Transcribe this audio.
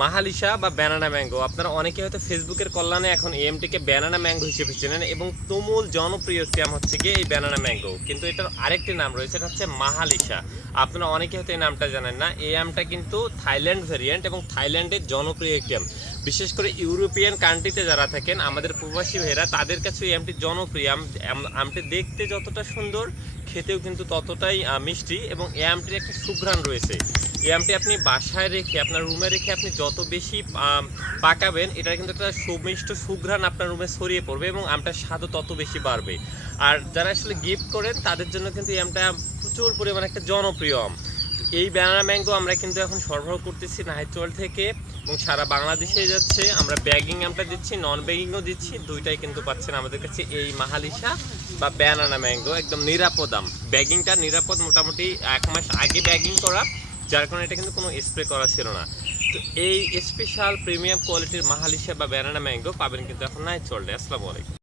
মাহালিশা বা banana mango, আপনারা অনেকে হয়তো ফেসবুকের কল্যাণে এখন এই আমটিকে ব্যানানা ম্যাঙ্গো হিসেবে চেনেন এবং তুমুল জনপ্রিয় একটি আম হচ্ছে গিয়ে এই ব্যানানা ম্যাঙ্গো, কিন্তু এটার আরেকটি নাম রয়েছে, এটা হচ্ছে মাহালিশা। আপনারা অনেকে হয়তো এই নামটা জানেন না। এই আমটা কিন্তু থাইল্যান্ড ভেরিয়েন্ট এবং থাইল্যান্ডের জনপ্রিয় একটি আম। বিশেষ করে ইউরোপিয়ান কান্ট্রিতে যারা থাকেন, আমাদের প্রবাসী ভাইয়েরা, তাদের কাছে এই আমটি জনপ্রিয়। আমটি দেখতে যতটা সুন্দর, খেতেও কিন্তু ততটাই মিষ্টি এবং এই আমটির একটা সুঘ্রাণ রয়েছে। এই আমটি আপনি বাসায় রেখে, আপনার রুমে রেখে আপনি যত বেশি পাকাবেন, এটার কিন্তু একটা সুমিষ্ট সুঘ্রাণ আপনার রুমে ছড়িয়ে পড়বে এবং আমটার স্বাদও তত বেশি বাড়বে। আর যারা আসলে গিফট করেন, তাদের জন্য কিন্তু এই আমটা প্রচুর পরিমাণে একটা জনপ্রিয় আম। এই ব্যানানা ম্যাঙ্গো আমরা কিন্তু এখন সরবরাহ করতেছি নাহিদচল থেকে এবং সারা বাংলাদেশে যাচ্ছে। আমরা ব্যাগিং আমটা দিচ্ছি, নন ব্যাগিংও দিচ্ছি, দুইটাই কিন্তু পাচ্ছেন আমাদের কাছে। এই মাহালিশা বা ব্যানানা ম্যাঙ্গো একদম নিরাপদ আম। ব্যাগিংটা নিরাপদ, মোটামুটি 1 মাস আগে ব্যাগিং করা, যার কারণে এটা কিন্তু কোনো স্প্রে করা ছিল না। তো এই স্পেশাল প্রিমিয়াম কোয়ালিটির মাহালিশা বা ব্যানানা ম্যাঙ্গো পাবেন কিন্তু এখন নাহিদচলে। আসসালামু আলাইকুম।